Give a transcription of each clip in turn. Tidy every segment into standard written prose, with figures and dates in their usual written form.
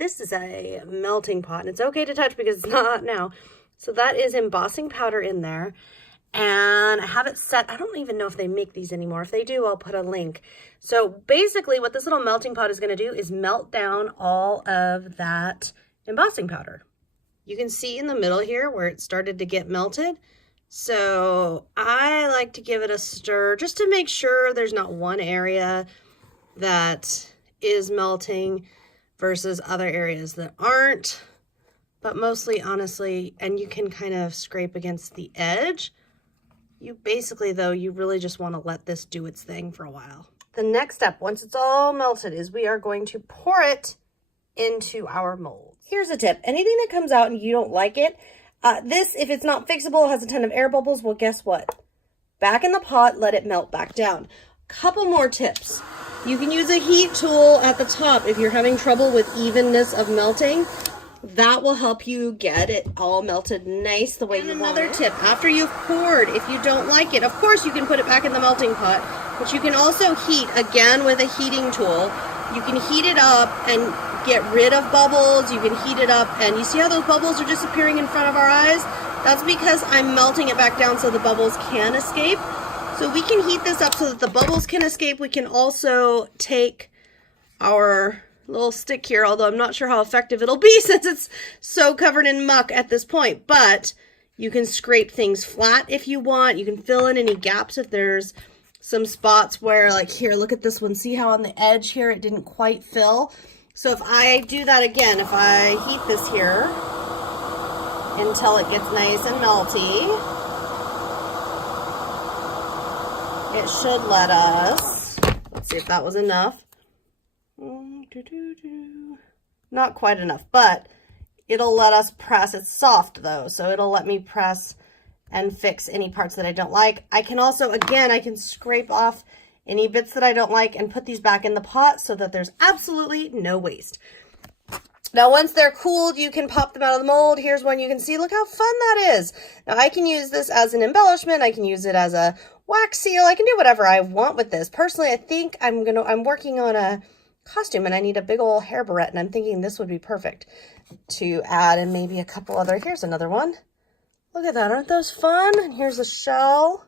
this is a melting pot, and it's okay to touch because it's not hot now. So that is embossing powder in there. And I have it set. I don't even know if they make these anymore. If they do, I'll put a link. So basically what this little melting pot is going to do is melt down all of that embossing powder. You can see in the middle here where it started to get melted. So I like to give it a stir just to make sure there's not one area that is melting versus other areas that aren't. But mostly, honestly, and you can kind of scrape against the edge. You basically, though, you really just want to let this do its thing for a while. The next step, once it's all melted, is we are going to pour it into our molds. Here's a tip. Anything that comes out and you don't like it, this, if it's not fixable, has a ton of air bubbles, well, guess what? Back in the pot, let it melt back down. Couple more tips. You can use a heat tool at the top if you're having trouble with evenness of melting. That will help you get it all melted nice the way you want it. Another tip, after you've poured, if you don't like it, of course you can put it back in the melting pot, but you can also heat, again with a heating tool. You can heat it up and get rid of bubbles. You can heat it up, and you see how those bubbles are disappearing in front of our eyes? That's because I'm melting it back down so the bubbles can escape. So we can heat this up so that the bubbles can escape. We can also take our little stick here, although I'm not sure how effective it'll be since it's so covered in muck at this point, but you can scrape things flat if you want. You can fill in any gaps if there's some spots where, like here, look at this one. See how on the edge here it didn't quite fill? So if I do that again, if I heat this here until it gets nice and melty, it should let us, let's see if that was enough. Not quite enough, but it'll let us press. It's soft though, so it'll let me press and fix any parts that I don't like. I can also, again, I can scrape off any bits that I don't like and put these back in the pot so that there's absolutely no waste. Now, once they're cooled, you can pop them out of the mold. Here's one you can see. Look how fun that is. Now, I can use this as an embellishment. I can use it as a wax seal. I can do whatever I want with this. Personally, I think I'm working on a costume and I need a big old hair barrette, and I'm thinking this would be perfect to add, and maybe a couple other. Here's another one. Look at that. Aren't those fun? And here's a shell.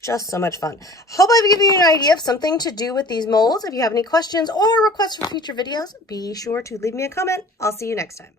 Just so much fun. Hope I've given you an idea of something to do with these molds. If you have any questions or requests for future videos, be sure to leave me a comment. I'll see you next time.